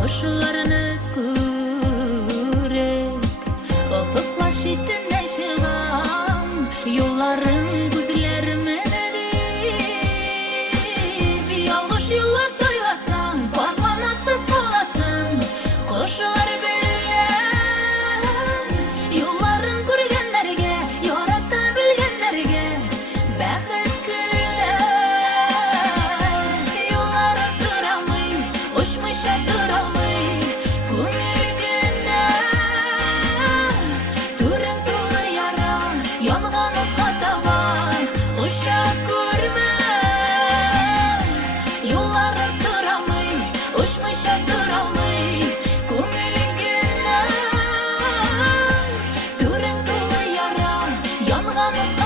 Koşularını kure Ufukla şiddine çıkan Yolların güzlerimi Bir yalnız yolla saylasam Parmanatsız kalasam Koşuları bilen Yolların kurgenlerge Yaratta bilgenlerge Bəxit güller Yolları sıramay Uçmuşa duralmay Күңел генә Түрен тулы яра Янған отқа таба Ұша күрмә Юллары сұрамый Ұшмыша duralmay Күңел генә Түрен тулы яра Янған отқа